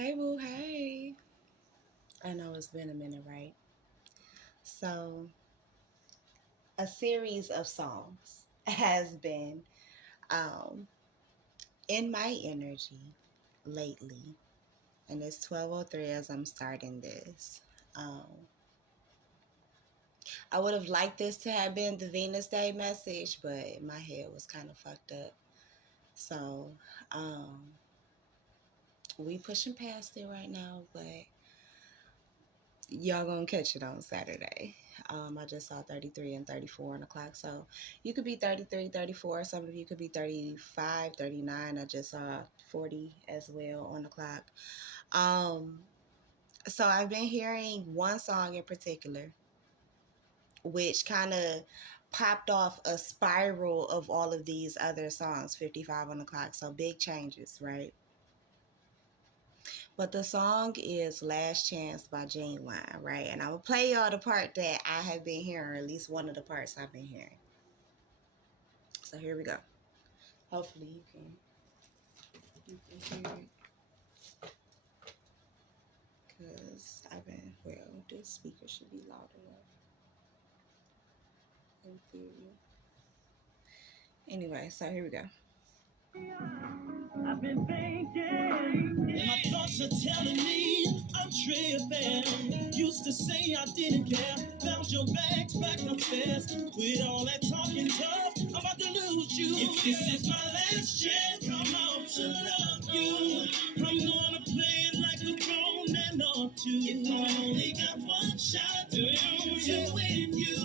Hey, boo, hey. I know it's been a minute, right? So, a series of songs has been um, in my energy lately, and it's 12:03 as I'm starting this. Um, I would have liked this to have been the Venus Day message, but my head was kind of fucked up. So, um, we pushing past it right now, but y'all gonna catch it on Saturday. I just saw 33 and 34 on the clock. So you could be 33, 34. Some of you could be 35, 39. I just saw 40 as well on the clock. Um, so I've been hearing one song in particular, which kind of popped off a spiral of all of these other songs, 55 on the clock. So big changes, right? But the song is Last Chance by Genuine, right? And I'm going to play y'all the part that I have been hearing, or at least one of the parts I've been hearing. So here we go. Hopefully you can hear it. Because this speaker should be loud enough in theory. Anyway, so here we go. I've been thinking, and my thoughts are telling me I'm tripping. Used to say I didn't care, found your bags back upstairs. With all that talking tough, I'm about to lose you. If this is my last chance, come on to love you. I'm gonna play it like a grown man ought to. If I only got one shot to win you,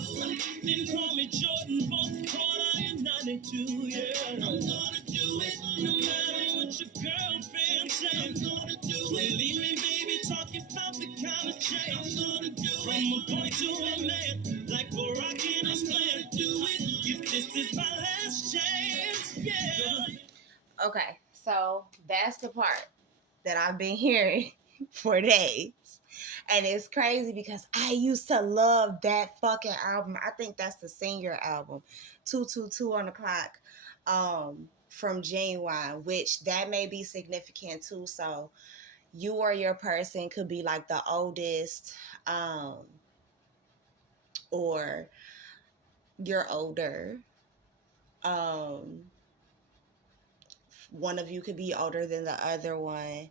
then call me Jordan for all I am 92. Yeah, I'm gonna do it no matter what your girlfriend says. I'm gonna do it. Leave me, baby, talking about the kind of change. I'm gonna do it. From a boy to a man, like Barack in his plan. Do it. If this is my last chance, yeah. Okay, so that's the part that I've been hearing for days. And it's crazy because I used to love that fucking album. I think that's the senior album, 222 on the clock, from Genuine, which that may be significant too. So you or your person could be like the oldest, or you're older. Um, one of you could be older than the other one.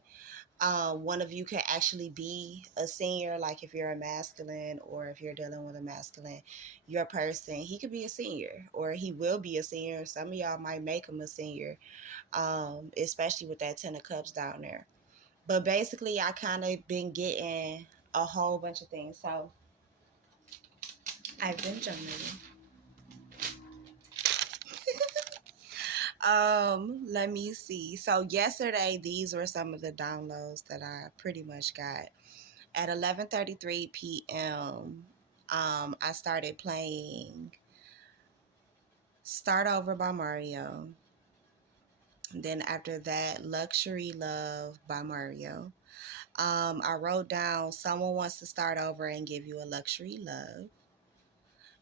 One of you could actually be a senior, like if you're a masculine or if you're dealing with a masculine, your person, he could be a senior or he will be a senior. Some of y'all might make him a senior, especially with that 10 of cups down there. But basically, I kind of been getting a whole bunch of things. So I've been journaling. Let me see. So yesterday, these were some of the downloads that I pretty much got. At 11:33 p.m., I started playing Start Over by Mario. Then after that, Luxury Love by Mario. I wrote down Someone Wants to Start Over and Give You a Luxury Love.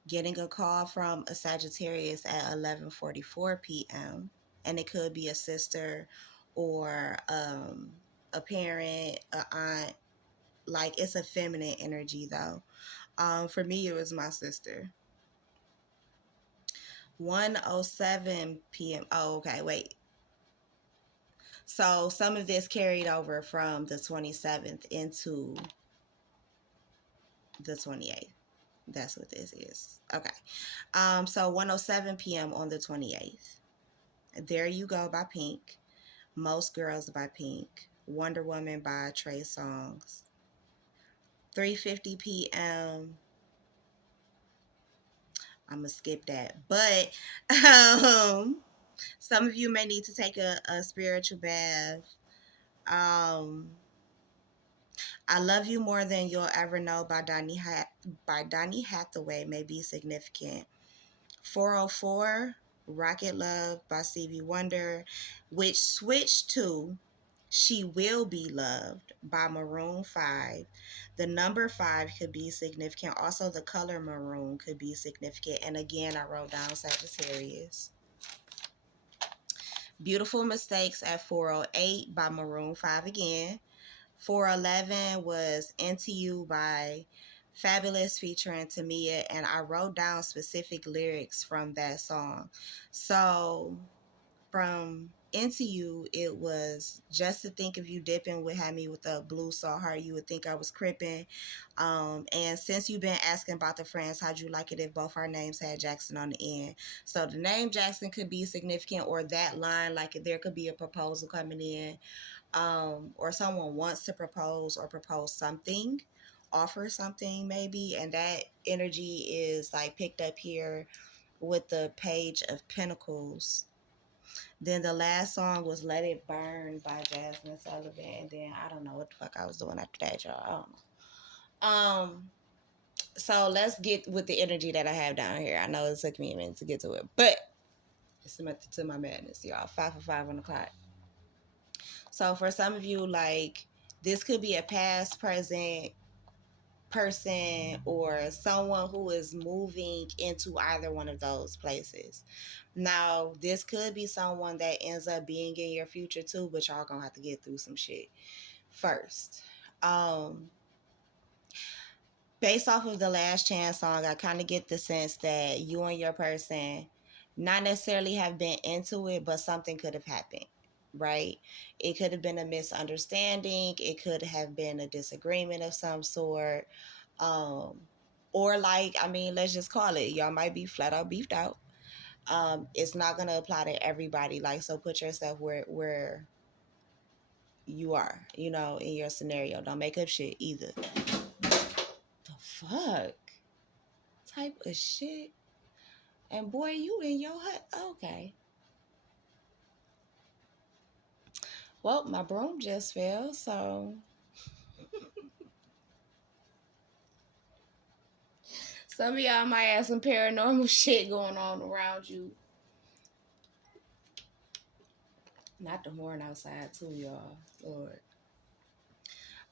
Getting a Call from a Sagittarius at 11:44 p.m. And it could be a sister or a parent, a aunt. Like, it's a feminine energy though. For me, it was my sister. 1:07 p.m. Oh, okay, wait. So some of this carried over from the 27th into the 28th. That's what this is. Okay. So 1:07 p.m. on the 28th. There You Go by Pink. Most Girls by Pink. Wonder Woman by Trey Songz. 3:50 p.m. I'm gonna skip that. But some of you may need to take a spiritual bath. I Love You More Than You'll Ever Know by Donny Hathaway may be significant. 404 Rocket Love by Stevie Wonder, which switched to She Will Be Loved by Maroon 5. The number 5 could be significant. Also, the color maroon could be significant. And again, I wrote down Sagittarius. Beautiful Mistakes at 4:08 by Maroon 5 again. 411 was Into You by Fabulous featuring Tamia, and I wrote down specific lyrics from that song. So from Into You, it was just to think of you dipping would have me with a blue saw heart. You would think I was crippin'. And since you've been asking about the friends, how'd you like it if both our names had Jackson on the end? So the name Jackson could be significant, or that line, like there could be a proposal coming in, or someone wants to propose or propose something, offer something maybe, and that energy is like picked up here with the Page of Pentacles. Then the last song was Let It Burn by Jasmine Sullivan. And then I don't know what the fuck I was doing after that, y'all. I don't know. So let's get with the energy that I have down here. I know it took me a minute to get to it, but it's a method to my madness, y'all. 5 for 5 on the clock. So for some of you, like, this could be a past, present person or someone who is moving into either one of those places. Now, this could be someone that ends up being in your future too, but y'all gonna have to get through some shit first. Based off of the Last Chance song, I kind of get the sense that you and your person not necessarily have been into it, but something could have happened, right? It could have been a misunderstanding. It could have been a disagreement of some sort. Um, or like, I mean, let's just call it, y'all might be flat out beefed out. It's not gonna apply to everybody. Like, so put yourself where you are, in your scenario. Don't make up shit either. The fuck type of shit. And boy, you in your hut. Okay. Well, my broom just fell, so some of y'all might have some paranormal shit going on around you. Not the horn outside too, y'all. Lord.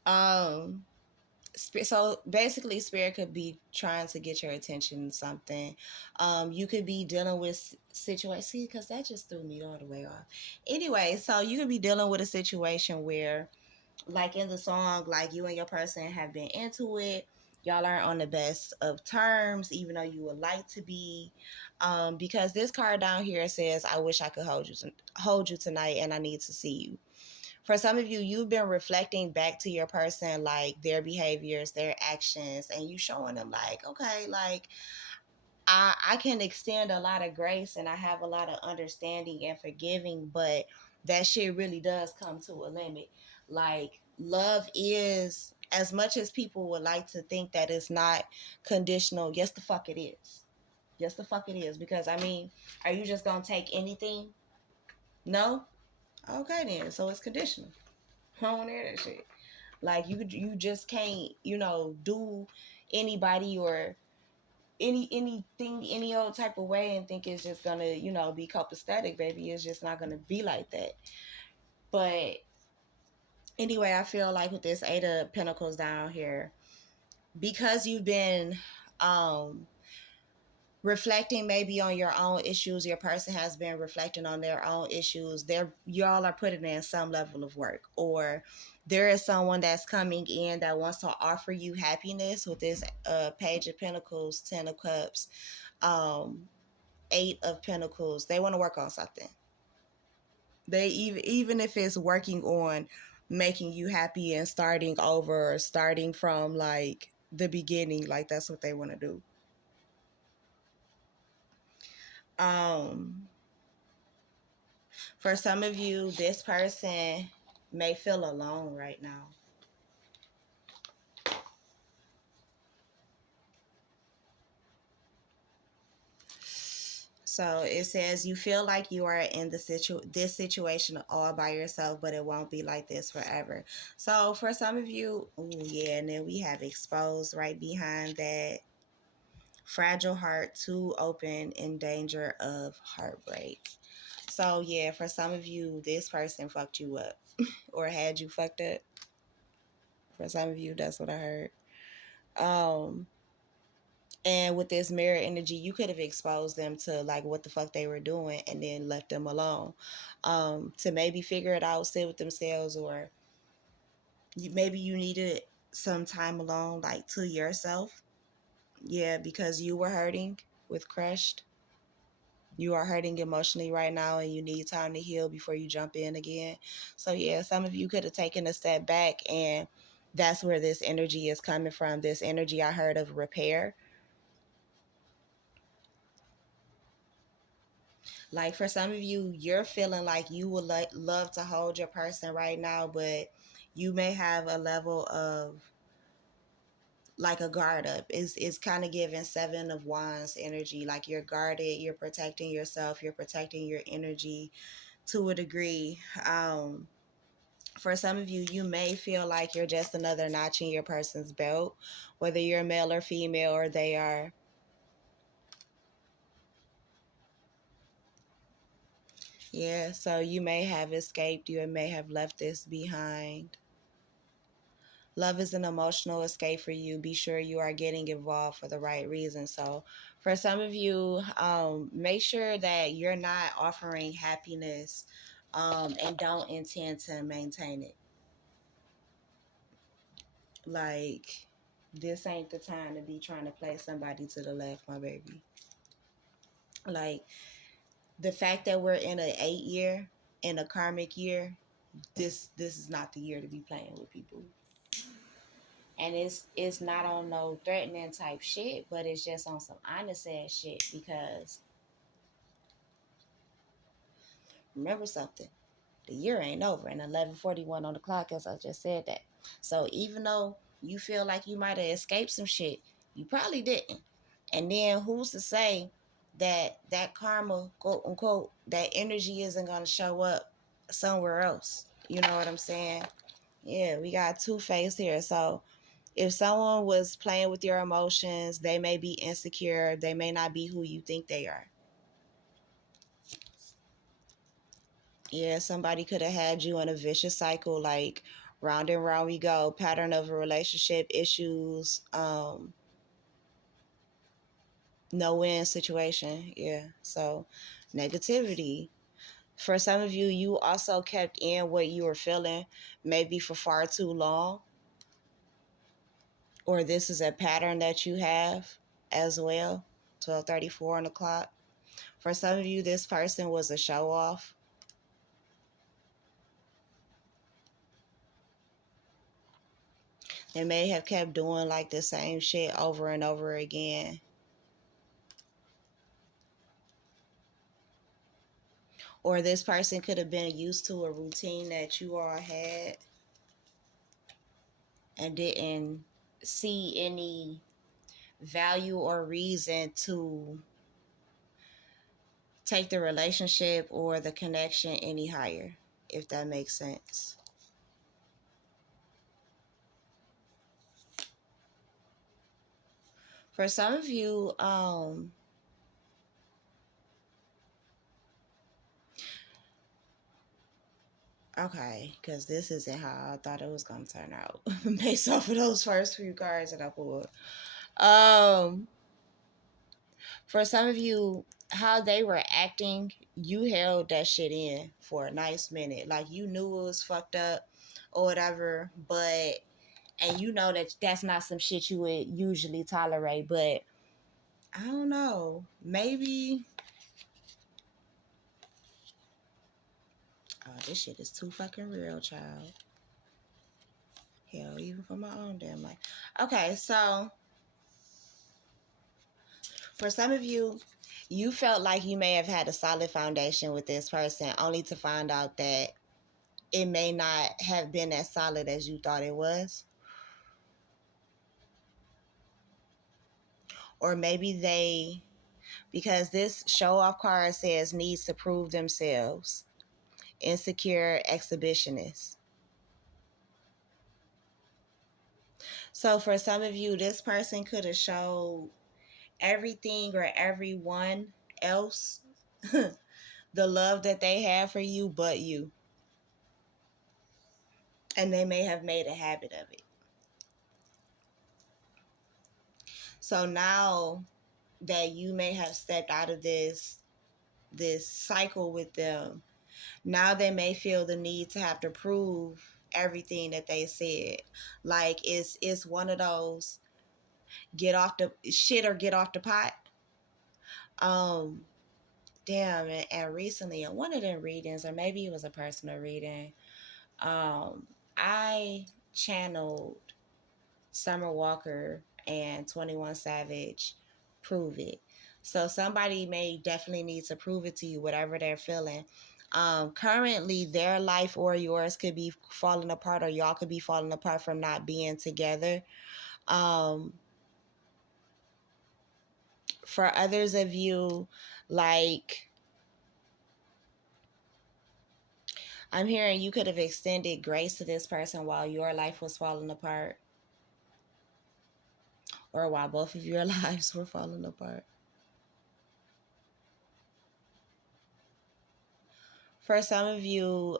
Um, so basically spirit could be trying to get your attention something. You could be dealing with situations, because that just threw me all the way off. Anyway, so you could be dealing with a situation where, like in the song, like you and your person have been into it, y'all aren't on the best of terms, even though you would like to be. Because this card down here says, I wish I could hold you tonight, and I need to see you. For some of you, you've been reflecting back to your person, like their behaviors, their actions, and you showing them like, okay, like I can extend a lot of grace and I have a lot of understanding and forgiving, but that shit really does come to a limit. Like, love is, as much as people would like to think that it's not conditional, yes the fuck it is. Yes the fuck it is. Because I mean, are you just gonna take anything? No? Okay then. So it's conditional. I don't want to hear that shit. Like, you just can't, do anybody or anything any old type of way and think it's just gonna, be copacetic, baby. It's just not gonna be like that. But anyway, I feel like with this Eight of Pentacles down here, because you've been reflecting maybe on your own issues, your person has been reflecting on their own issues, y'all are putting in some level of work, or there is someone that's coming in that wants to offer you happiness with this Page of Pentacles, Ten of Cups, Eight of Pentacles. They want to work on something. They even if it's working on making you happy and starting over, or starting from like the beginning, like that's what they want to do. For some of you, this person may feel alone right now. So it says you feel like you are in this situation all by yourself, but it won't be like this forever. So for some of you, yeah, and then we have exposed right behind that. Fragile heart, too open, in danger of heartbreak. So yeah, for some of you, this person fucked you up or had you fucked up. For some of you, that's what I heard. And with this mirror energy, you could have exposed them to like what the fuck they were doing and then left them alone. To maybe figure it out, sit with themselves, or Maybe you needed some time alone, like to yourself. Yeah, because you were hurting with Crushed. You are hurting emotionally right now and you need time to heal before you jump in again. So, yeah, some of you could have taken a step back, and that's where this energy is coming from. This energy I heard of repair. Like for some of you, you're feeling like you would love to hold your person right now, but you may have a level of like a guard up. Is kind of giving Seven of Wands energy. Like you're guarded, you're protecting yourself, you're protecting your energy to a degree. For some of you, you may feel like you're just another notch in your person's belt, whether you're male or female or they are. Yeah, so you may have escaped, you may have left this behind. Love is an emotional escape for you. Be sure you are getting involved for the right reason. So, for some of you, make sure that you're not offering happiness and don't intend to maintain it. Like, this ain't the time to be trying to play somebody to the left, my baby. Like, the fact that we're in an 8 year, in a karmic year, this is not the year to be playing with people. And it's not on no threatening type shit, but it's just on some honest ass shit. Because remember something, the year ain't over, and 11:41 on the clock, as I just said that. So even though you feel like you might have escaped some shit, you probably didn't. And then who's to say that that karma, quote unquote, that energy isn't gonna show up somewhere else? You know what I'm saying? Yeah, we got Two-Face here. So if someone was playing with your emotions, they may be insecure. They may not be who you think they are. Yeah, somebody could have had you in a vicious cycle, like round and round we go, pattern of a relationship issues, no win situation. Yeah, so negativity. For some of you, you also kept in what you were feeling, maybe for far too long, or this is a pattern that you have as well. 12:34 on the clock. For some of you, this person was a show off. They may have kept doing like the same shit over and over again. Or this person could have been used to a routine that you all had and didn't see any value or reason to take the relationship or the connection any higher, if that makes sense. For some of you, okay, because this isn't how I thought it was gonna turn out based off of those first few cards that I pulled. Um, for some of you, how they were acting, you held that shit in for a nice minute. Like you knew it was fucked up or whatever, but and you know that that's not some shit you would usually tolerate, but I don't know. Maybe oh, this shit is too fucking real, child. Hell, even for my own damn life. Okay, so for some of you, you felt like you may have had a solid foundation with this person, only to find out that it may not have been as solid as you thought it was. Or maybe they, because this show off card says needs to prove themselves, insecure exhibitionists. So for some of you, this person could have showed everything or everyone else the love that they have for you but you. And they may have made a habit of it. So now that you may have stepped out of this cycle with them, now they may feel the need to have to prove everything that they said. Like it's one of those get off the shit or get off the pot. Um, damn, and recently in one of them readings, or maybe it was a personal reading, I channeled Summer Walker and 21 Savage Prove It. So somebody may definitely need to prove it to you, whatever they're feeling. Currently, their life or yours could be falling apart, or y'all could be falling apart from not being together. Um, for others of you, like, I'm hearing you could have extended grace to this person while your life was falling apart, or while both of your lives were falling apart. For some of you,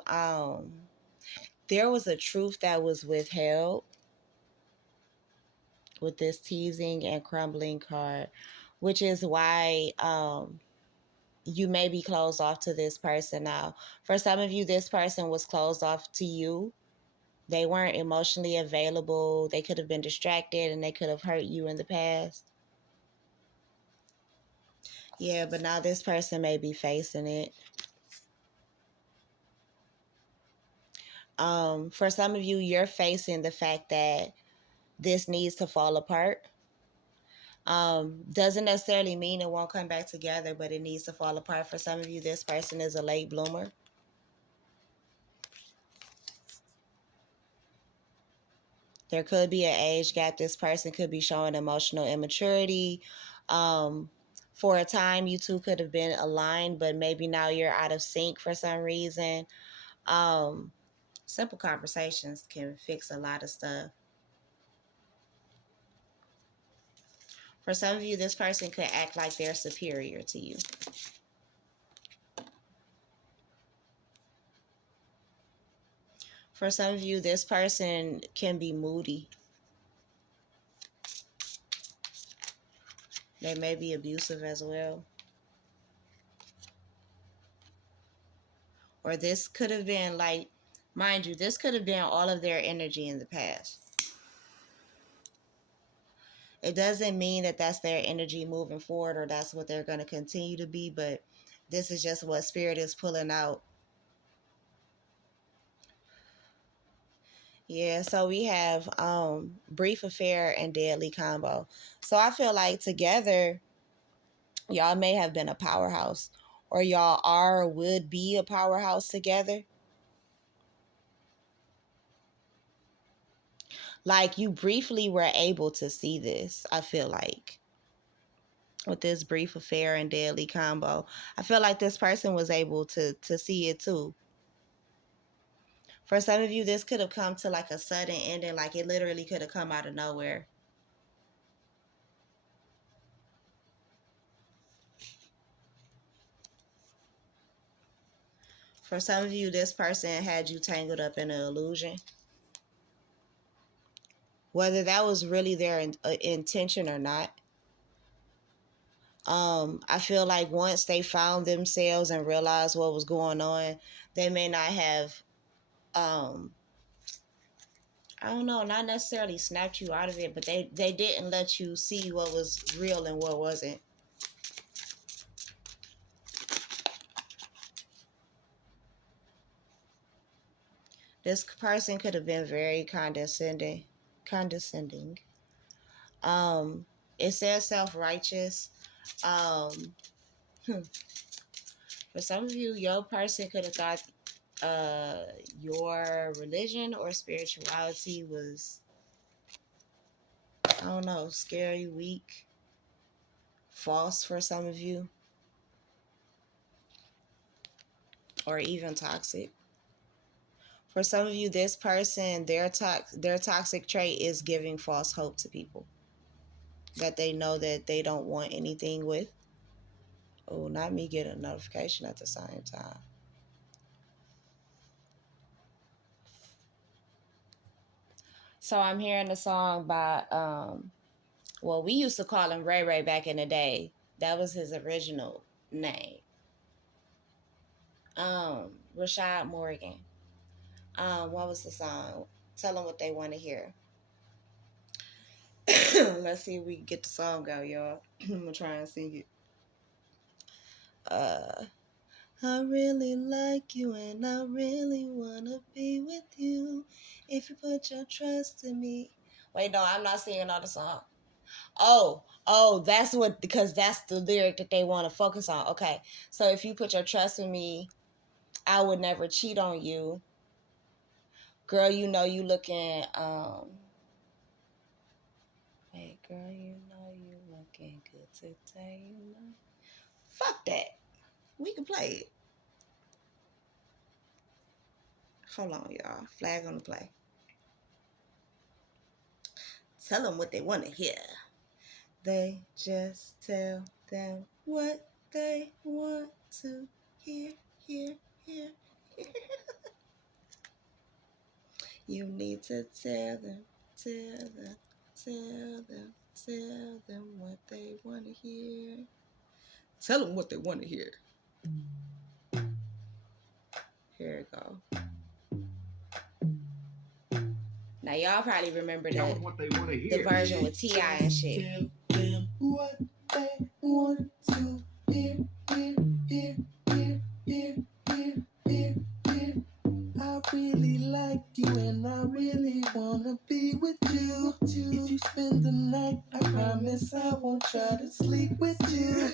there was a truth that was withheld with this teasing and crumbling card, which is why you may be closed off to this person now. For some of you, this person was closed off to you. They weren't emotionally available. They could have been distracted and they could have hurt you in the past. Yeah, but now this person may be facing it. For some of you, you're facing the fact that this needs to fall apart. Doesn't necessarily mean it won't come back together, but it needs to fall apart. For some of you, this person is a late bloomer. There could be an age gap. This person could be showing emotional immaturity. For a time, you two could have been aligned, but maybe now you're out of sync for some reason. Simple conversations can fix a lot of stuff. For some of you, this person could act like they're superior to you. For some of you, this person can be moody. They may be abusive as well. Or this could have been like, mind you, this could have been all of their energy in the past. It doesn't mean that that's their energy moving forward or that's what they're going to continue to be, but this is just what spirit is pulling out. Yeah, so we have brief affair and deadly combo. So I feel like together, y'all may have been a powerhouse, or y'all are or would be a powerhouse together. Like you briefly were able to see this, I feel like. With this brief affair and deadly combo, I feel like this person was able to see it too. For some of you, this could have come to like a sudden ending, like it literally could have come out of nowhere. For some of you, this person had you tangled up in an illusion. Whether that was really their intention or not. I feel like once they found themselves and realized what was going on, they may not have, I don't know, not necessarily snapped you out of it, but they didn't let you see what was real and what wasn't. This person could have been very condescending. It says self-righteous. For some of you, your person could have thought your religion or spirituality was, I don't know, scary, weak, false for some of you, or even toxic. For some of you, this person, their toxic trait is giving false hope to people that they know that they don't want anything with. Oh, not me getting a notification at the same time. So I'm hearing a song by, well, we used to call him Ray Ray back in the day. That was his original name. Rashad Morgan. What was the song? Tell them what they want to hear. Let's see if we can get the song out, y'all. I'm gonna try and sing it. I really like you and I really wanna be with you. If you put your trust in me. Wait, no, I'm not singing all the song. Oh, that's what, because that's the lyric that they want to focus on. Okay, so if you put your trust in me, I would never cheat on you. Girl, you know you looking, wait, girl, you know you looking good today, you know. Fuck that. We can play it. Hold on, y'all. Flag on the play. Tell them what they want to hear. They just tell them what they want to hear, hear, hear. You need to tell them, tell them, tell them, tell them what they want to hear. Tell them what they want to hear. Here we go. Now y'all probably remember the version with T.I. and shit. Tell them what they want to hear, hear, hear, hear, hear, hear, hear, hear. I really like you and I really wanna be with you. If you spend the night, I promise I won't try to sleep with you.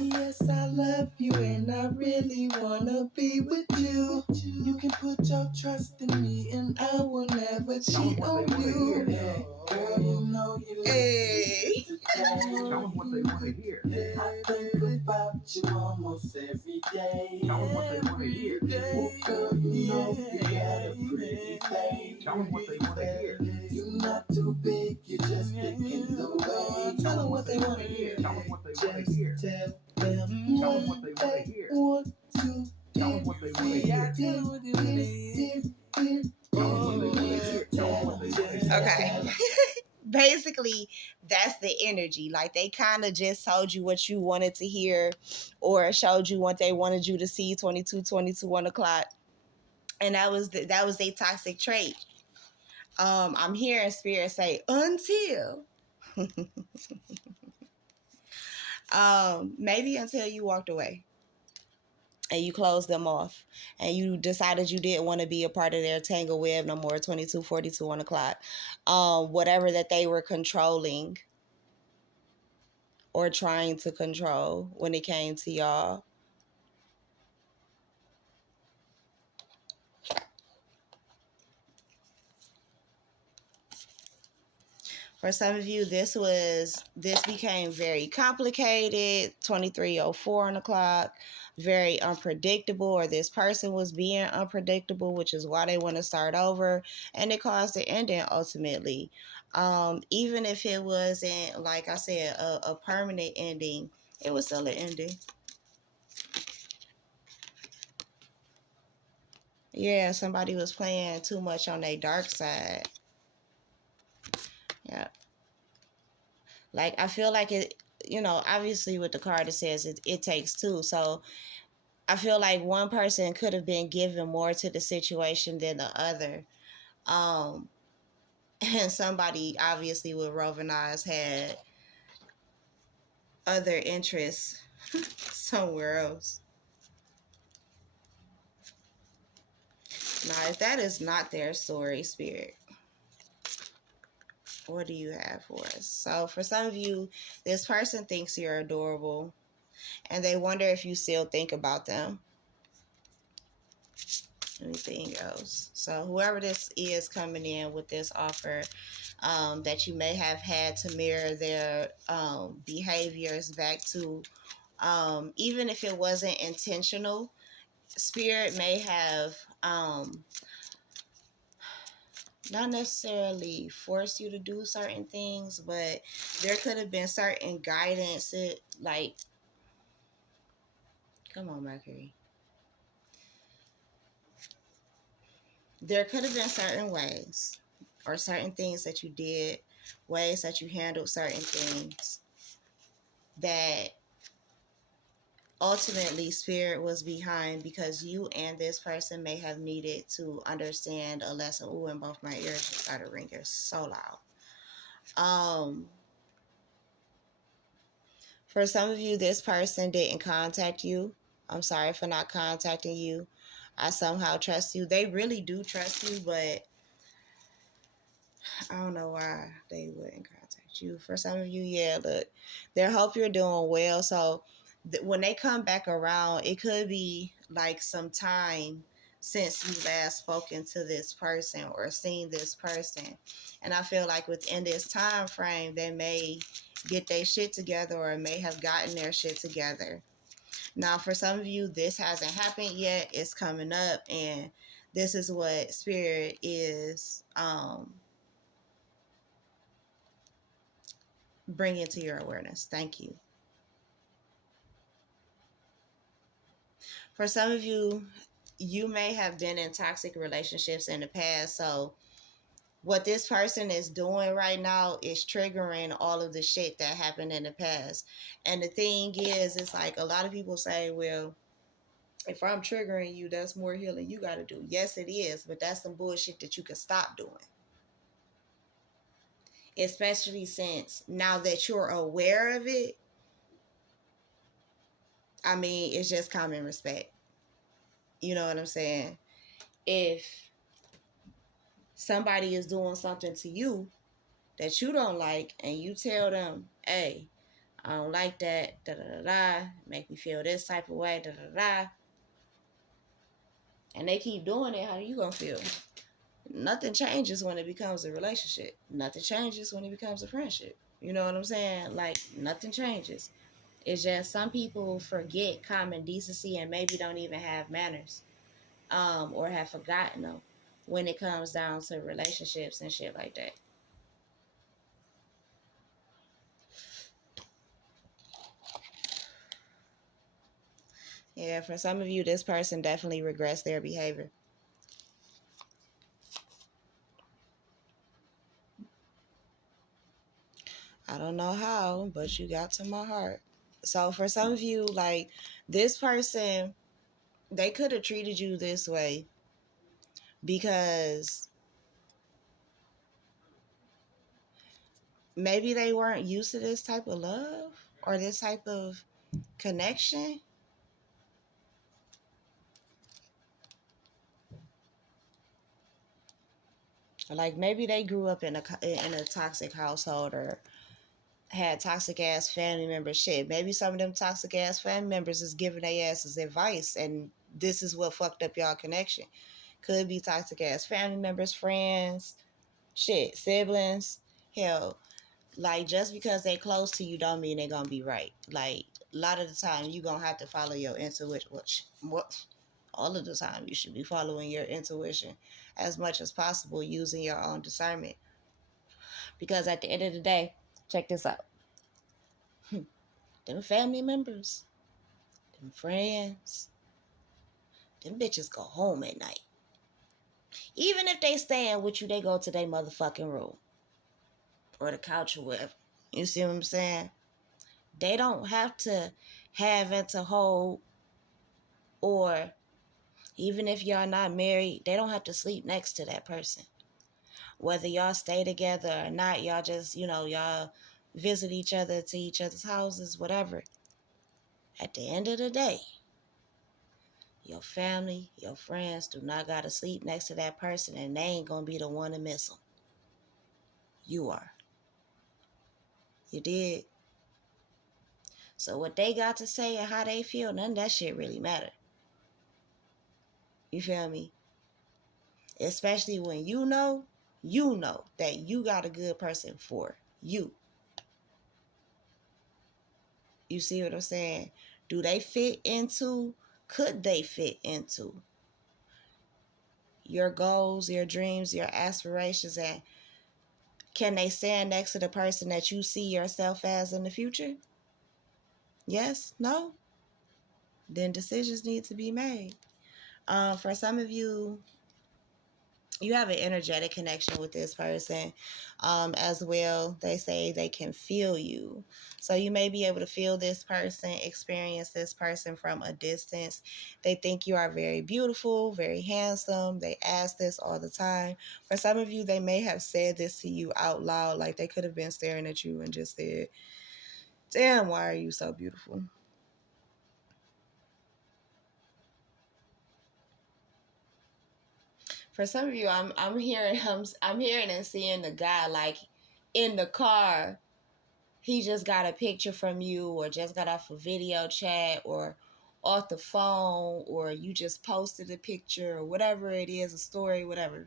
Yes, I love you and I really wanna be with you. You can put your trust in me and I will never cheat on you. Girl, you know you Hey. tell them what they want to hear. I think about you almost every day. Tell them what they want to hear. Oh, girl, you know you got a pretty face. Tell them what they want to hear. You're not too big, you're just thick in the way. Tell them what they want to hear. Tell them what they want to hear. Tell them what they want to hear. Tell them what they want to hear. Tell them what they want to hear. Tell them what they want to hear. Okay. Basically, that's the energy. Like, they kind of just told you what you wanted to hear or showed you what they wanted you to see, 22, 1 o'clock. And that was their toxic trait. I'm hearing spirit say, until. Maybe until you walked away and you closed them off and you decided you didn't want to be a part of their tangle web no more, 22, 1 o'clock. Whatever that they were controlling or trying to control when it came to y'all. For some of you, this became very complicated, 2304 on the clock, very unpredictable, or this person was being unpredictable, which is why they want to start over, and it caused the ending ultimately. Even if it wasn't, like I said, a permanent ending, it was still an ending. Yeah, somebody was playing too much on their dark side. Yeah. Like, I feel like it, obviously with the card it says it takes two. So I feel like one person could have been given more to the situation than the other. And somebody obviously with roving eyes had other interests somewhere else. Now, if that is not their story, Spirit, what do you have for us? So for some of you, this person thinks you're adorable and they wonder if you still think about them. Anything else? So whoever this is coming in with this offer, that you may have had to mirror their behaviors back to, even if it wasn't intentional, Spirit may have not necessarily forced you to do certain things, but there could have been certain guidance. Come on, Mercury. There could have been certain ways or certain things that you did, ways that you handled certain things that ultimately spirit was behind because you and this person may have needed to understand a lesson. Ooh, and both my ears started ringing so loud. For some of you, this person didn't contact you. I'm sorry for not contacting you. I somehow trust you. They really do trust you, but I don't know why they wouldn't contact you. For some of you, yeah, look, they hope you're doing well. So when they come back around, it could be like some time since you last spoken to this person or seen this person. And I feel like within this time frame, they may get their shit together or may have gotten their shit together. Now, for some of you, this hasn't happened yet. It's coming up, and this is what spirit is bring into your awareness. Thank you. For some of you, you may have been in toxic relationships in the past. So what this person is doing right now is triggering all of the shit that happened in the past. And the thing is, it's like a lot of people say, well, if I'm triggering you, that's more healing you got to do. Yes, it is. But that's some bullshit that you can stop doing. Especially since now that you're aware of it, I mean, it's just common respect. You know what I'm saying? If somebody is doing something to you that you don't like and you tell them, hey, I don't like that, da da da da, make me feel this type of way, da da da, and they keep doing it, how are you gonna feel? Nothing changes when it becomes a relationship. Nothing changes when it becomes a friendship. You know what I'm saying? Like, nothing changes. It's just some people forget common decency and maybe don't even have manners, or have forgotten them when it comes down to relationships and shit like that. Yeah, for some of you, this person definitely regrets their behavior. I don't know how, but you got to my heart. So for some of you, like this person, they could have treated you this way because maybe they weren't used to this type of love or this type of connection. Like maybe they grew up in a toxic household or had toxic ass family members. Shit, maybe some of them toxic ass family members is giving their asses advice, and this is what fucked up y'all connection. Could be toxic ass family members, friends, shit, siblings. Hell, like just because they close to you don't mean they're gonna be right. Like a lot of the time you gonna have to follow your intuition, which what all of the time you should be following your intuition as much as possible, using your own discernment. Because at the end of the day, check this out. Them family members, them friends, them bitches go home at night. Even if they staying with you, they go to their motherfucking room or the couch or whatever. You see what I'm saying? They don't have to have and to hold, or even if y'all not married, they don't have to sleep next to that person. Whether y'all stay together or not, y'all just, y'all visit each other to each other's houses, whatever. At the end of the day, your family, your friends do not got to sleep next to that person, and they ain't going to be the one to miss them. You are. You did. So what they got to say and how they feel, none of that shit really matter. You feel me? Especially when you know that you got a good person for you. You see what I'm saying? Do they fit into, could they fit into your goals, your dreams, your aspirations, and can they stand next to the person that you see yourself as in the future? Yes? No? Then decisions need to be made. For some of you, You have an energetic connection with this person as well. They say they can feel you. So you may be able to feel this person, experience this person from a distance. They think you are very beautiful, very handsome. They ask this all the time. For some of you, they may have said this to you out loud. Like they could have been staring at you and just said, damn, why are you so beautiful? For some of you, I'm hearing and seeing the guy like in the car. He just got a picture from you, or just got off a video chat, or off the phone, or you just posted a picture, or whatever it is, a story, whatever.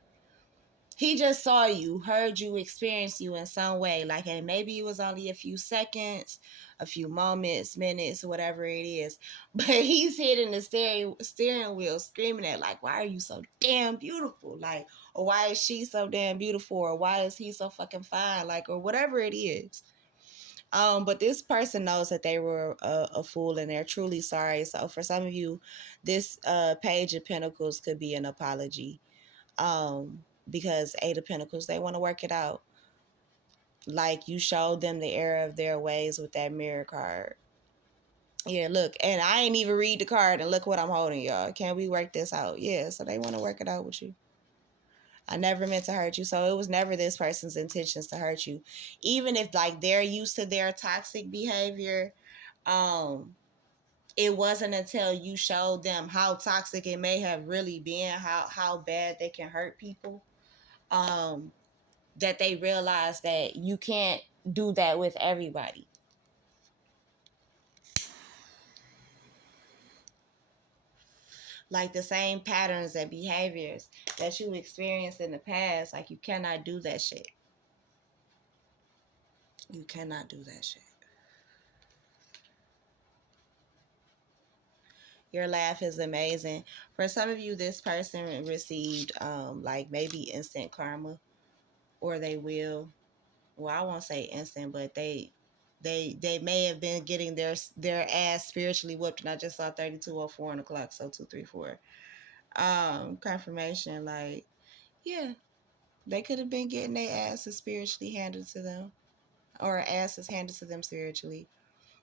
He just saw you, heard you, experienced you in some way. Like, and maybe it was only a few seconds, a few moments, minutes, whatever it is. But he's hitting the steering wheel, screaming at, like, why are you so damn beautiful? Like, or why is she so damn beautiful? Or why is he so fucking fine? Like, or whatever it is. But this person knows that they were a fool and they're truly sorry. So for some of you, this Page of Pentacles could be an apology. Because Eight of Pentacles, they want to work it out. Like you showed them the error of their ways with that mirror card. Yeah, look, and I ain't even read the card, and look what I'm holding, y'all. Can we work this out? Yeah, so they want to work it out with you. I never meant to hurt you. So it was never this person's intentions to hurt you. Even if like they're used to their toxic behavior, um, it wasn't until you showed them how toxic it may have really been, how bad they can hurt people, that they realized that you can't do that with everybody. Like the same patterns and behaviors that you experienced in the past, like you cannot do that shit. You cannot do that shit. Your laugh is amazing. For some of you, this person received like maybe instant karma, or they will. Well, I won't say instant, but they may have been getting their ass spiritually whooped, and I just saw 3204 on the clock, so 234. Confirmation, like, yeah, they could have been getting their asses spiritually handed to them, or asses handed to them spiritually.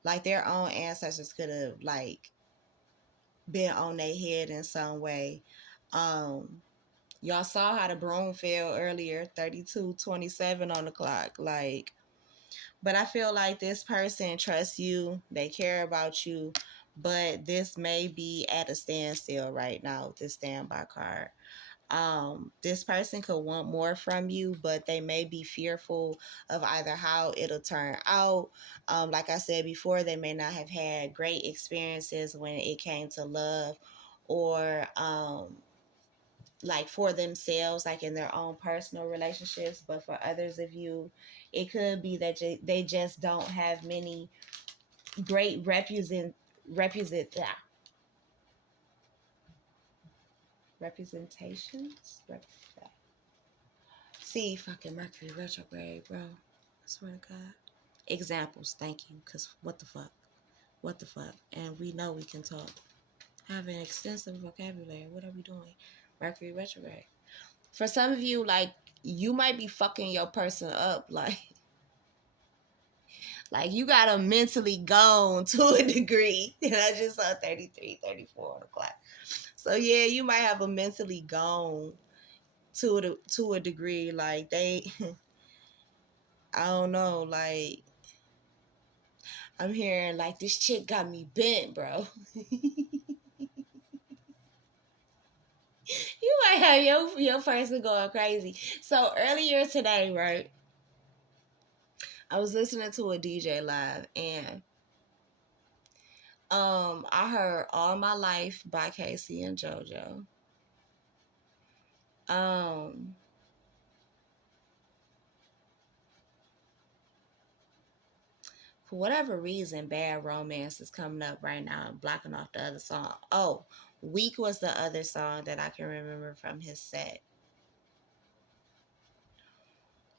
Like their own ancestors could have like been on their head in some way. Y'all saw how the broom fell earlier, 3227 on the clock. Like, but I feel like this person trusts you, they care about you, but this may be at a standstill right now with this standby card. This person could want more from you, but they may be fearful of either how it'll turn out. Like I said before, they may not have had great experiences when it came to love, or like for themselves, like in their own personal relationships. But for others of you, it could be that they just don't have many great representations. See, fucking Mercury retrograde, bro. I swear to God. Examples, thank you. Because what the fuck? What the fuck? And we know we can talk. Have an extensive vocabulary. What are we doing? Mercury retrograde. For some of you, like, you might be fucking your person up. Like you got to mentally gone to a degree. And I just saw 33, 34 on the clock. So, yeah, you might have a mentally gone to a degree. Like, they... I don't know, like, I'm hearing, like, this chick got me bent, bro. You might have your person going crazy. So, earlier today, right, I was listening to a DJ live, and I heard All My Life by Casey and JoJo. For whatever reason, Bad Romance is coming up right now and blocking off the other song. Oh, Weak was the other song that I can remember from his set.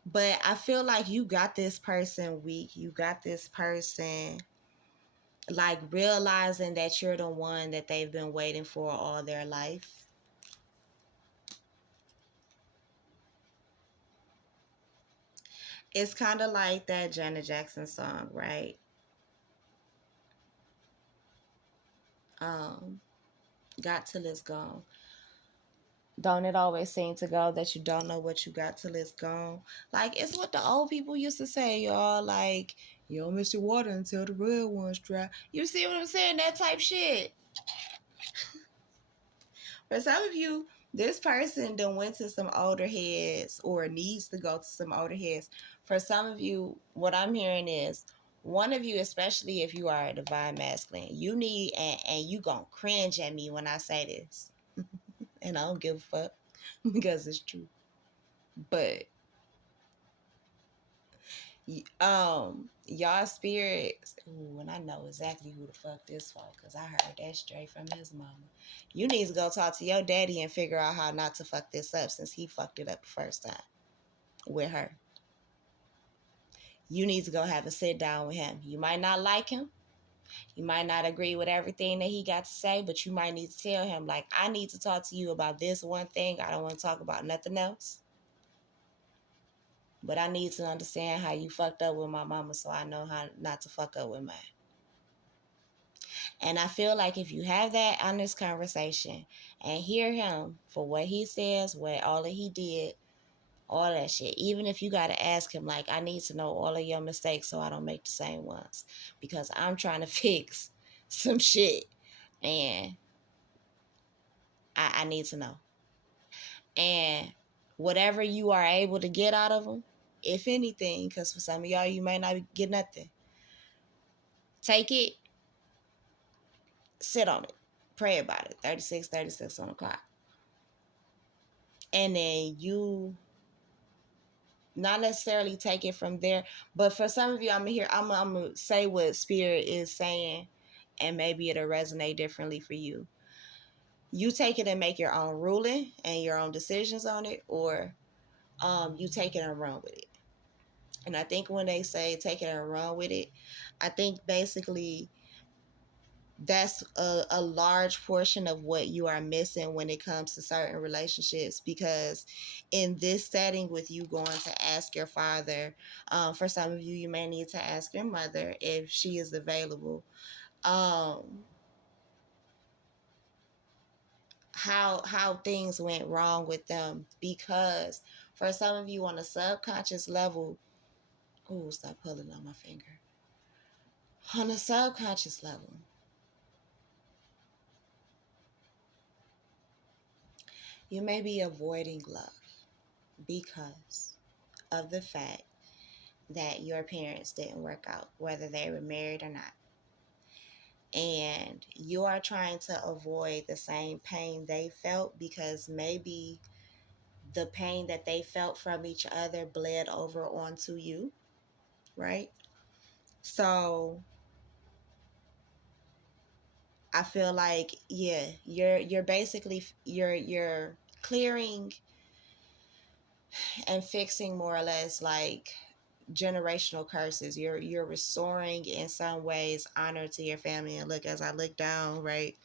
But I feel like you got this person weak. You got this person like realizing that you're the one that they've been waiting for all their life. It's kind of like that Janet Jackson song, right? Um, got till it's gone. Don't it always seem to go that you don't know what you got till it's gone? Like, it's what the old people used to say, y'all. Like, you don't miss your water until the red one's dry. You see what I'm saying? That type shit. For some of you, this person done went to some older heads or needs to go to some older heads. For some of you, what I'm hearing is one of you, especially if you are a divine masculine, you need, and you gonna cringe at me when I say this, and I don't give a fuck because it's true. But y'all spirits, ooh, and I know exactly who the fuck this for because I heard that straight from his mama. You need to go talk to your daddy and figure out how not to fuck this up since he fucked it up the first time with her. You need to go have a sit down with him. You might not like him. You might not agree with everything that he got to say, but you might need to tell him, like, I need to talk to you about this one thing. I don't want to talk about nothing else. But I need to understand how you fucked up with my mama so I know how not to fuck up with mine. And I feel like if you have that honest conversation and hear him for what he says, what all that he did, all that shit, even if you got to ask him, like, I need to know all of your mistakes so I don't make the same ones because I'm trying to fix some shit and I need to know. And whatever you are able to get out of them, if anything, because for some of y'all, you may not get nothing. Take it, sit on it, pray about it. 36 on the clock. And then you not necessarily take it from there, but for some of you, I'm gonna say what spirit is saying, and maybe it'll resonate differently for you. You take it and make your own ruling and your own decisions on it, or you take it and run with it. And I think when they say take it and run with it, I think basically that's a large portion of what you are missing when it comes to certain relationships, because in this setting with you going to ask your father, for some of you, you may need to ask your mother if she is available, how things went wrong with them, because for some of you on a subconscious level, oh, stop pulling on my finger, on a subconscious level, you may be avoiding love because of the fact that your parents didn't work out, whether they were married or not. And you are trying to avoid the same pain they felt because maybe the pain that they felt from each other bled over onto you, right? So I feel like, yeah, you're basically you're clearing and fixing more or less like generational curses. You're restoring in some ways honor to your family. And look, as I look down, right,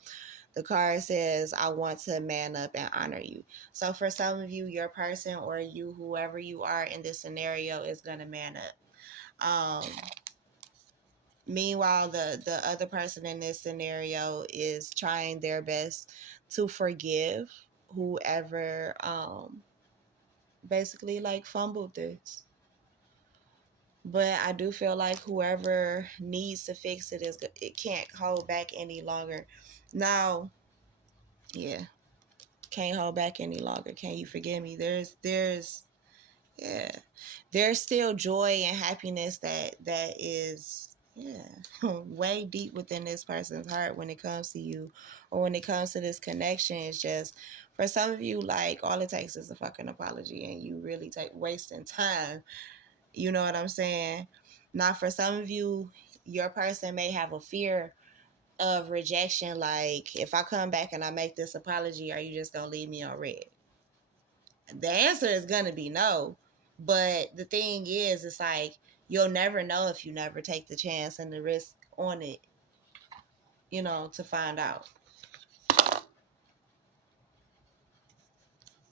the card says, I want to man up and honor you. So for some of you, your person or you, whoever you are in this scenario, is gonna man up. Meanwhile, the other person in this scenario is trying their best to forgive whoever basically like fumbled this. But I do feel like whoever needs to fix it it can't hold back any longer. Now, yeah, can't hold back any longer. Can you forgive me? Yeah, there's still joy and happiness that is, yeah, way deep within this person's heart when it comes to you, or when it comes to this connection. It's just, for some of you, like, all it takes is a fucking apology, and you really take wasting time. You know what I'm saying? Now, for some of you, your person may have a fear of rejection. Like, if I come back and I make this apology, are you just gonna leave me on red? The answer is gonna be no. But the thing is, it's like, you'll never know if you never take the chance and the risk on it, to find out.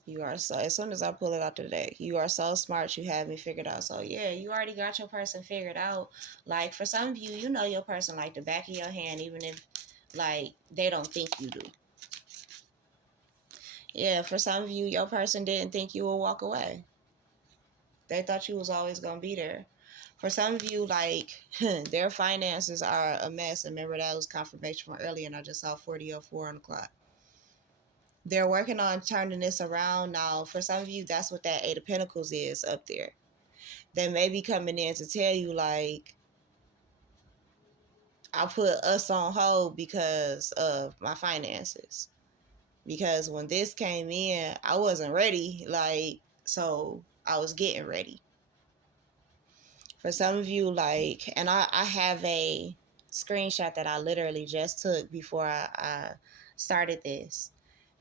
You are so, as soon as I pull it out the deck, you are so smart, you have me figured out. So yeah, you already got your person figured out. Like for some of you, you know your person like the back of your hand, even if like they don't think you do. Yeah, for some of you, your person didn't think you would walk away. They thought you was always gonna be there. For some of you, like their finances are a mess. Remember that was confirmation from earlier, and I just saw 40:04 on the clock. They're working on turning this around now. For some of you, that's what that Eight of Pentacles is up there. They may be coming in to tell you like, I put us on hold because of my finances. Because when this came in, I wasn't ready. Like, so I was getting ready. For some of you, like, and I have a screenshot that I literally just took before I started this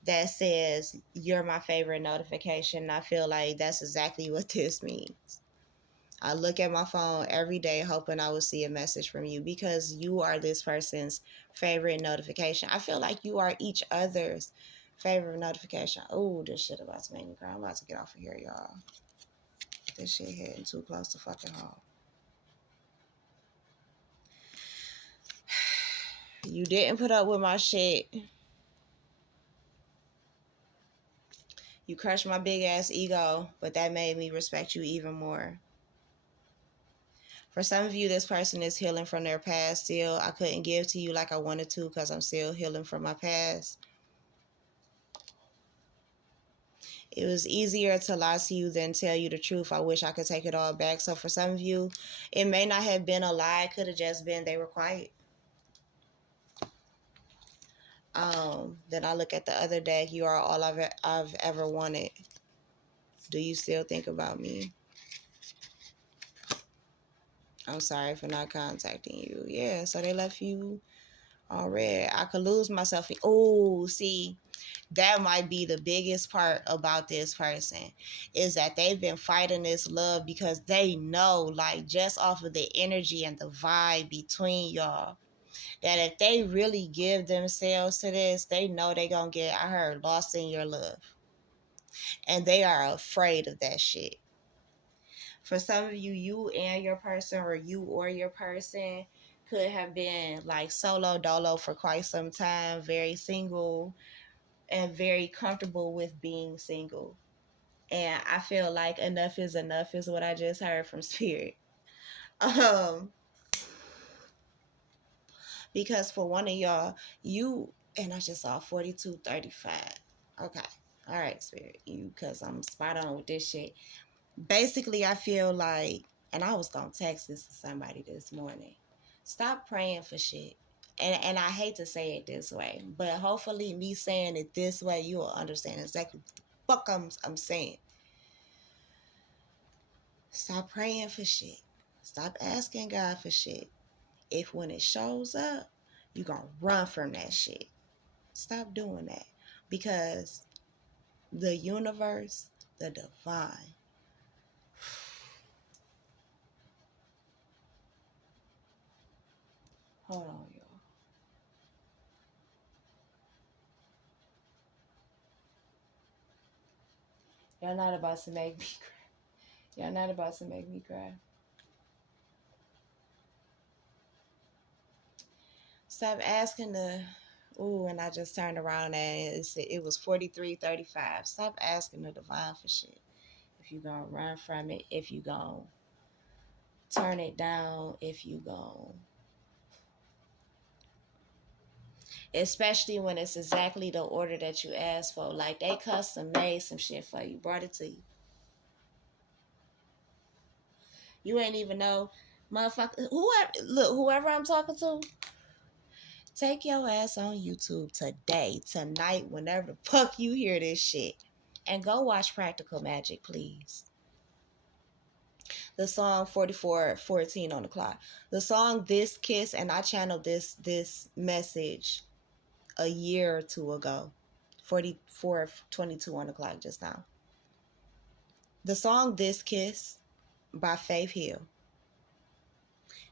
that says, "You're my favorite notification." I feel like that's exactly what this means. I look at my phone every day hoping I will see a message from you because you are this person's favorite notification. I feel like you are each other's favorite notification. Oh, this shit about to make me cry. I'm about to get off of here, y'all. This shit hitting too close to fucking home. You didn't put up with my shit. You crushed my big ass ego, but that made me respect you even more. For some of you, this person is healing from their past still. I couldn't give to you like I wanted to because I'm still healing from my past. It was easier to lie to you than tell you the truth. I wish I could take it all back. So for some of you, it may not have been a lie. It could have just been they were quiet. Then I look at the other deck. You are all I've ever wanted. Do you still think about me? I'm sorry for not contacting you. Yeah, so they left you on red. I could lose myself. Oh, see, that might be the biggest part about this person is that they've been fighting this love because they know, like, just off of the energy and the vibe between y'all, that if they really give themselves to this, they know they gonna get, I heard, lost in your love. And they are afraid of that shit. For some of you, you and your person, or you or your person, could have been like solo dolo for quite some time, very single and very comfortable with being single. And I feel like enough is what I just heard from Spirit. Um, because for one of y'all, you, and I just saw 42:35. Okay. All right, Spirit. You, because I'm spot on with this shit. Basically, I feel like, and I was going to text this to somebody this morning. Stop praying for shit. And I hate to say it this way, but hopefully me saying it this way, you will understand exactly what the fuck I'm saying. Stop praying for shit. Stop asking God for shit. If when it shows up, you gonna run from that shit. Stop doing that. Because the universe, the divine. Hold on, y'all. Y'all not about to make me cry. Y'all not about to make me cry. Stop asking the. Ooh, and I just turned around and it was 43:35. Stop asking the divine for shit. If you gonna run from it, if you gonna turn it down, if you gonna, especially when it's exactly the order that you asked for. Like they custom made some shit for you, brought it to you. You ain't even know, motherfucker. Whoever I'm talking to, take your ass on YouTube today, tonight, whenever the fuck you hear this shit, and go watch Practical Magic, please. The song 44:14 on the clock. The song This Kiss, and I channeled this message a year or two ago. 44:22 on the clock just now. The song This Kiss by Faith Hill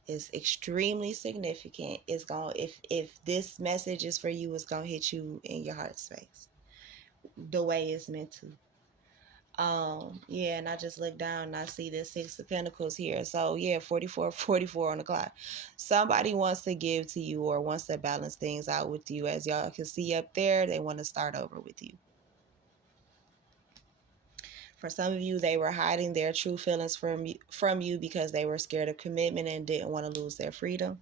is extremely significant. It's going, if this message is for you, it's gonna hit you in your heart space the way it's meant to. Yeah, and I just look down and I see this Six of Pentacles here. So yeah, 44, 44 on the clock. Somebody wants to give to you or wants to balance things out with you. As y'all can see up there, they want to start over with you. For some of you, they were hiding their true feelings from you because they were scared of commitment and didn't want to lose their freedom.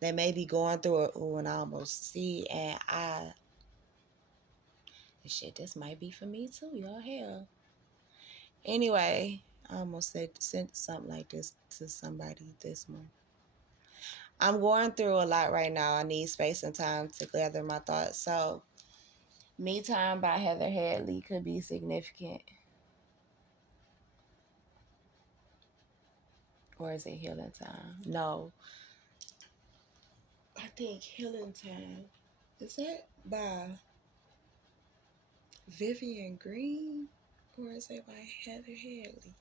They may be going through it. Oh, and I almost see, and shit, this might be for me too, y'all. Hell. Anyway, I almost sent something like this to somebody this morning. I'm going through a lot right now. I need space and time to gather my thoughts. So, Me Time by Heather Headley could be significant. Or is it Healing Time? No. I think Healing Time. Is that by Vivian Green? Or is it by Heather Headley?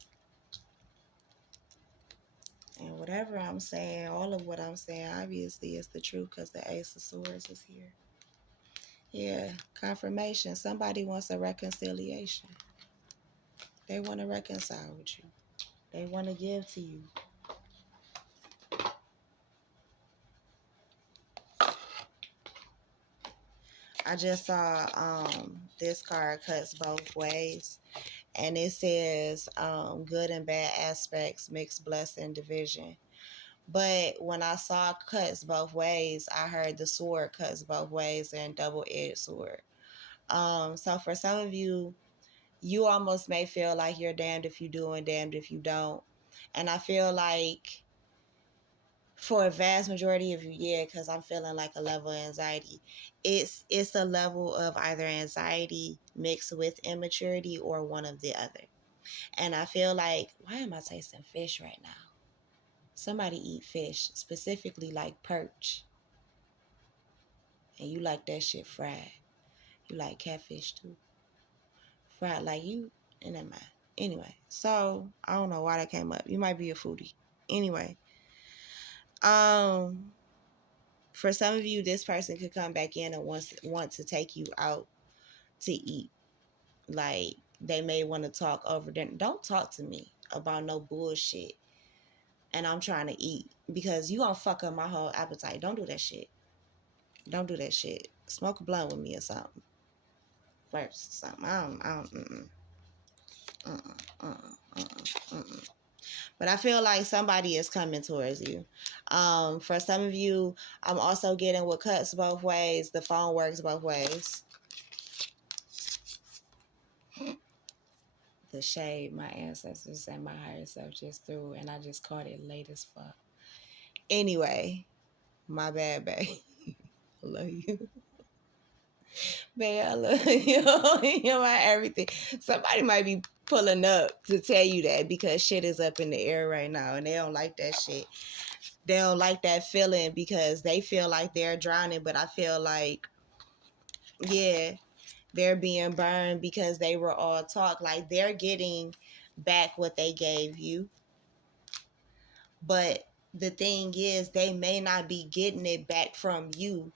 And whatever I'm saying, all of what I'm saying, obviously is the truth because the Ace of Swords is here. Yeah, confirmation. Somebody wants a reconciliation. They want to reconcile with you. They want to give to you. I just saw this card cuts both ways. And it says good and bad aspects, mixed blessing, division. But when I saw cuts both ways, I heard the sword cuts both ways and double-edged sword. So for some of you, you almost may feel like you're damned if you do and damned if you don't. And I feel like for a vast majority of you, yeah, because I'm feeling like a level of anxiety. It's a level of either anxiety mixed with immaturity or one of the other. And I feel like, why am I tasting fish right now? Somebody eat fish, specifically like perch. And you like that shit fried. You like catfish too. Fried like you, and never mind. Anyway, so I don't know why that came up. You might be a foodie. Anyway, for some of you, this person could come back in and want to take you out to eat. Like they may want to talk over dinner. Don't talk to me about no bullshit. And I'm trying to eat because you gonna fuck up my whole appetite. Don't do that shit. Don't do that shit. Smoke a blunt with me or something first. Something. I don't. But I feel like somebody is coming towards you. For some of you, I'm also getting what cuts both ways. The phone works both ways. The shade my ancestors and my higher self just threw, and I just caught it late as fuck. Anyway, my bad, babe. I love you. Babe, I love you. You're my everything. Somebody might be pulling up to tell you that because shit is up in the air right now and they don't like that shit. They don't like that feeling because they feel like they're drowning, but I feel like, yeah, they're being burned because they were all talk. Like they're getting back what they gave you. But the thing is, they may not be getting it back from you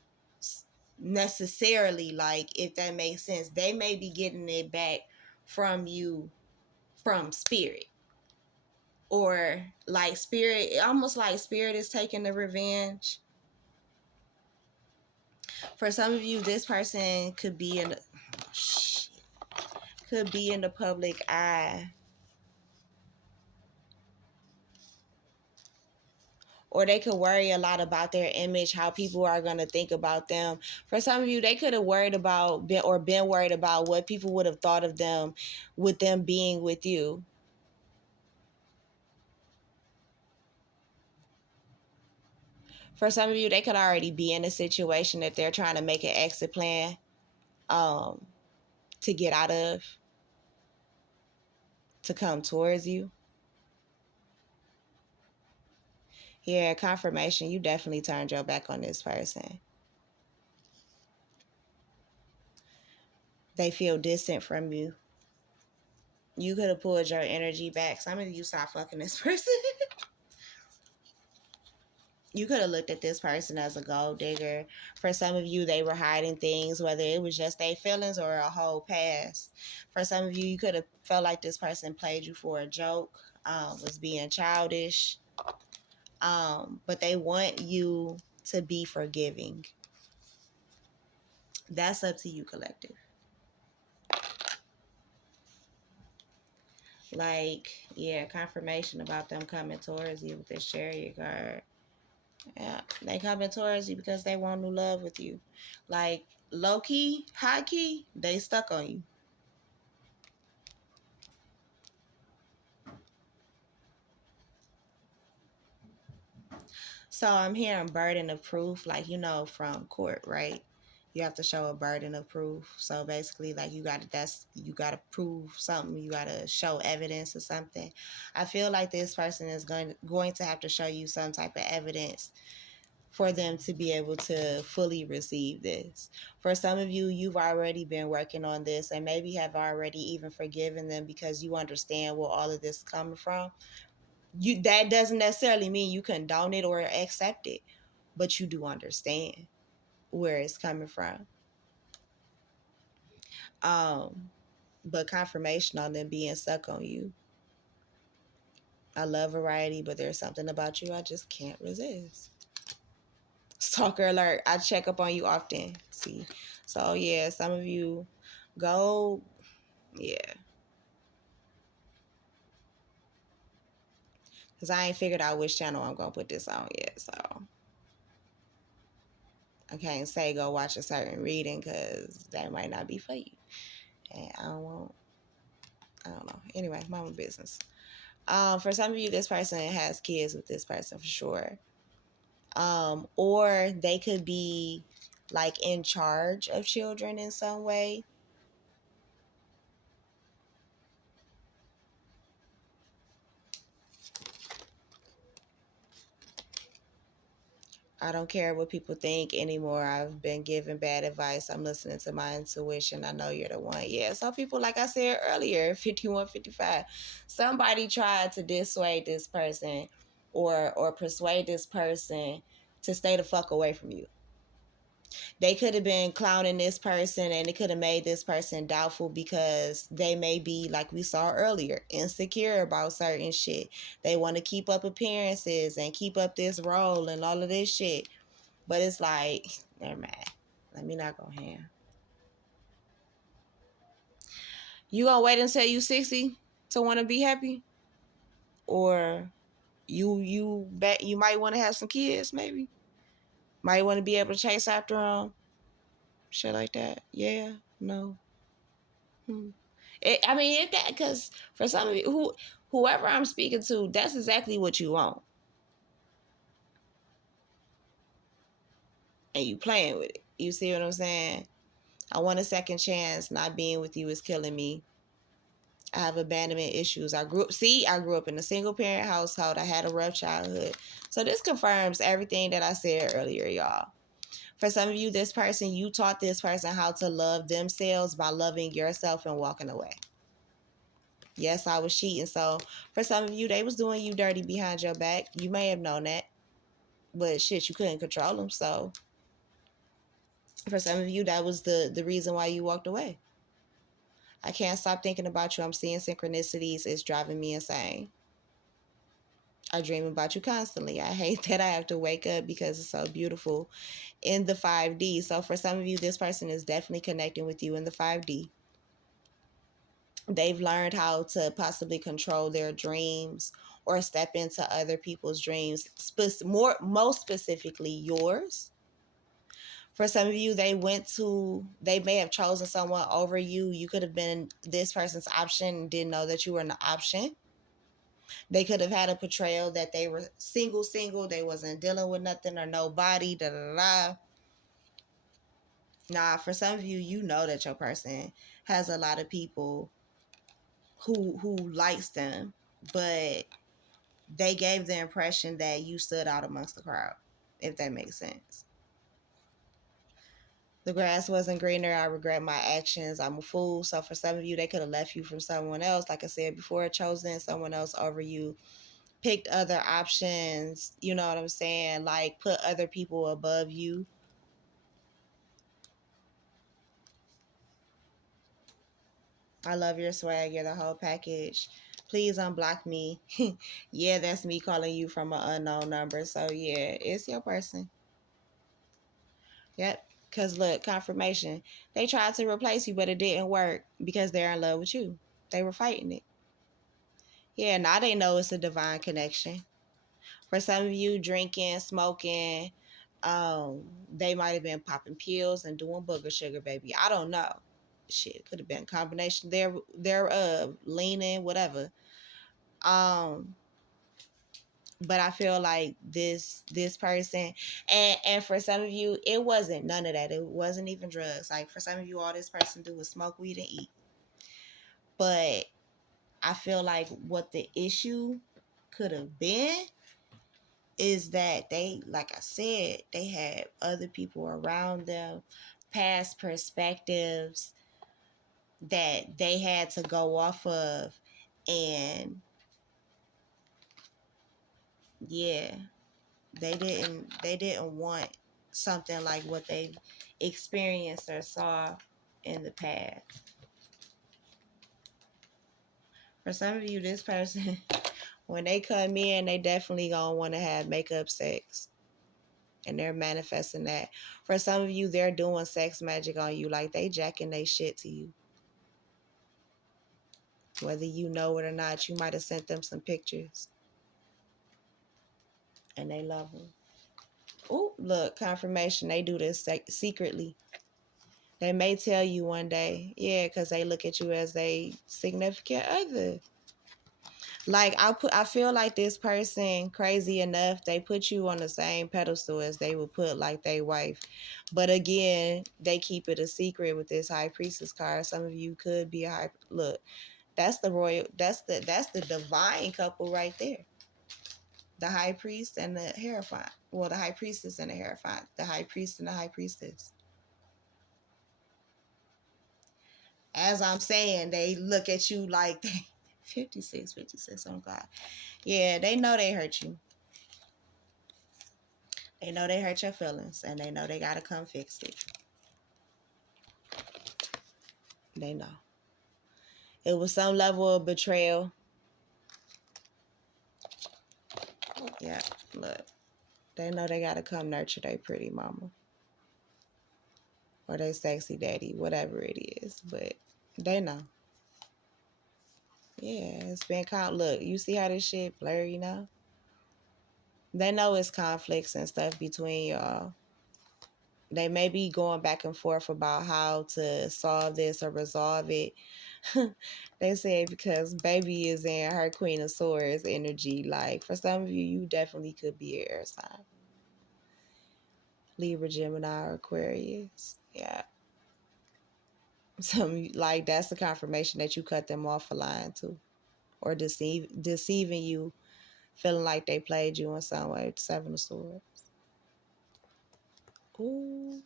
necessarily. Like, if that makes sense, they may be getting it back from you from spirit. Or like spirit, almost like spirit is taking the revenge. For some of you, this person could be in the public eye. Or they could worry a lot about their image, how people are going to think about them. For some of you, they could have worried about been worried about what people would have thought of them with them being with you. For some of you, they could already be in a situation that they're trying to make an exit plan to get out of, to come towards you. Yeah, confirmation, you definitely turned your back on this person. They feel distant from you. You could have pulled your energy back. Some of you stop fucking this person. You could have looked at this person as a gold digger. For some of you, they were hiding things, whether it was just their feelings or a whole past. For some of you, you could have felt like this person played you for a joke, was being childish, but they want you to be forgiving. That's up to you, collective. Like, yeah, confirmation about them coming towards you with this chariot card. Yeah, they coming towards you because they want new love with you. Like, low key, high key, they stuck on you. So I'm hearing burden of proof, like, from court, right? You have to show a burden of proof. So basically, like, you gotta prove something. You gotta show evidence or something. I feel like this person is going to have to show you some type of evidence for them to be able to fully receive this. For some of you, you've already been working on this and maybe have already even forgiven them because you understand where all of this is coming from. That doesn't necessarily mean you condone it or accept it, but you do understand where it's coming from. But confirmation on them being stuck on you. I love variety, but there's something about you I just can't resist. Stalker alert. I check up on you often. See. So yeah, some of you go, yeah. Because I ain't figured out which channel I'm gonna put this on yet. So I can't say go watch a certain reading because that might not be for you. And I don't know. Anyway, mama business. For some of you, this person has kids with this person for sure. Or they could be like in charge of children in some way. I don't care what people think anymore. I've been given bad advice. I'm listening to my intuition. I know you're the one. Yeah, some people, like I said earlier, 51, 55. Somebody tried to dissuade this person or persuade this person to stay the fuck away from you. They could have been clowning this person and it could have made this person doubtful because they may be, like we saw earlier, insecure about certain shit. They want to keep up appearances and keep up this role and all of this shit. But it's like, never mind. Let me not go ham. You gonna wait until you 60 to want to be happy? Or you bet you might want to have some kids, maybe? Might want to be able to chase after them. Shit like that. Yeah. No. I mean, that because for some of you, whoever I'm speaking to, that's exactly what you want, and you playing with it. You see what I'm saying? I want a second chance. Not being with you is killing me. I have abandonment issues. I grew up in a single parent household. I had a rough childhood. So this confirms everything that I said earlier, y'all. For some of you, this person, you taught this person how to love themselves by loving yourself and walking away. Yes, I was cheating. So for some of you, they was doing you dirty behind your back. You may have known that, but shit, you couldn't control them. So for some of you, that was the reason why you walked away. I can't stop thinking about you. I'm seeing synchronicities. It's driving me insane. I dream about you constantly. I hate that I have to wake up because it's so beautiful in the 5D. So for some of you, this person is definitely connecting with you in the 5D. They've learned how to possibly control their dreams or step into other people's dreams, most specifically yours. For some of you, they may have chosen someone over you. You could have been this person's option and didn't know that you were an option. They could have had a portrayal that they were single, they wasn't dealing with nothing or nobody, da da da. Nah, for some of you, you know that your person has a lot of people who likes them, but they gave the impression that you stood out amongst the crowd, if that makes sense. The grass wasn't greener. I regret my actions. I'm a fool. So for some of you, they could have left you from someone else. Like I said before, chosen someone else over you. picked other options, you know what I'm saying? Like put other people above you. I love your swag. You're the whole package. Please unblock me. Yeah, that's me calling you from an unknown number. So yeah, it's your person. Yep. Cause look, confirmation. They tried to replace you, but it didn't work because they're in love with you. They were fighting it. Yeah, now they know it's a divine connection. For some of you, drinking, smoking, they might have been popping pills and doing booger sugar, baby. I don't know. Shit, could have been a combination thereof, leaning, whatever. Um, but I feel like this person, and for some of you, it wasn't none of that. It wasn't even drugs. Like for some of you, all this person do was smoke weed and eat. But I feel like what the issue could have been is that they, like I said, they had other people around them, past perspectives that they had to go off of. And yeah, they didn't want something like what they experienced or saw in the past. For some of you, this person, when they come in, they definitely gonna want to have makeup sex, and they're manifesting that. For some of you, they're doing sex magic on you, like they jacking they shit to you. Whether you know it or not, you might have sent them some pictures, and they love them. Oh, look, confirmation. They do this secretly. They may tell you one day, yeah, because they look at you as a significant other. Like I feel like this person, crazy enough, they put you on the same pedestal as they would put like their wife. But again, they keep it a secret with this high priestess card. Some of you could be a high look. That's the royal. That's the divine couple right there. The high priest and the hierophant. Well, the high priestess and the hierophant. The high priest and the high priestess. As I'm saying, they look at you like they 56, oh God. Yeah, they know they hurt you. They know they hurt your feelings, and they know they gotta come fix it. They know. It was some level of betrayal. Yeah, look. They know they gotta come nurture their pretty mama. Or their sexy daddy, whatever it is. But they know. Yeah, it's been look, you see how this shit blurry now? They know it's conflicts and stuff between y'all. They may be going back and forth about how to solve this or resolve it. They say because baby is in her Queen of Swords energy. Like for some of you, you definitely could be an air sign. Libra, Gemini, or Aquarius. Yeah. Some like that's the confirmation that you cut them off a line too. Or deceiving you, feeling like they played you in some way. Seven of Swords. Ooh.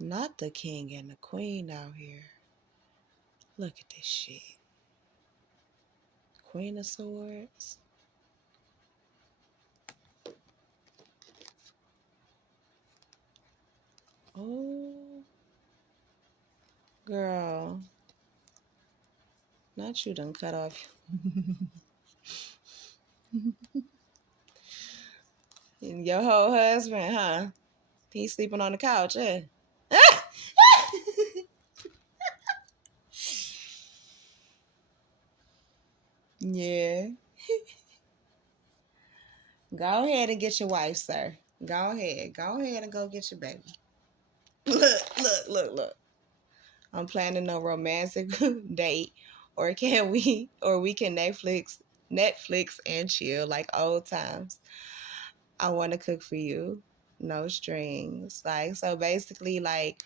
Not the king and the queen out here. Look at this shit. Queen of Swords. Oh, girl. Not you done cut off. Your whole husband, huh? He's sleeping on the couch, eh? Yeah. Go ahead and get your wife, sir. Go ahead. Go ahead and go get your baby. Look. I'm planning a romantic date, or we can Netflix and chill like old times. I want to cook for you, no strings. Like so, basically, like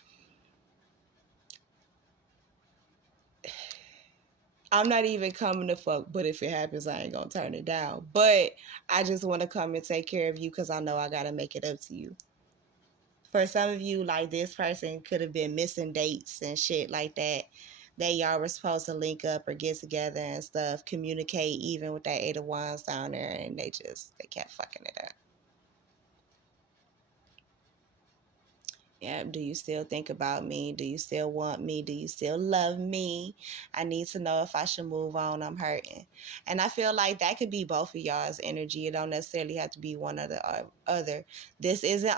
I'm not even coming to fuck, but if it happens, I ain't gonna turn it down. But I just want to come and take care of you because I know I gotta make it up to you. For some of you, like this person could have been missing dates and shit like that. y'all were supposed to link up or get together and stuff, communicate even with that Eight of Wands down there, and they kept fucking it up. Yeah, do you still think about me? Do you still want me? Do you still love me? I need to know if I should move on. I'm hurting. And I feel like that could be both of y'all's energy. It don't necessarily have to be one or the other. This isn't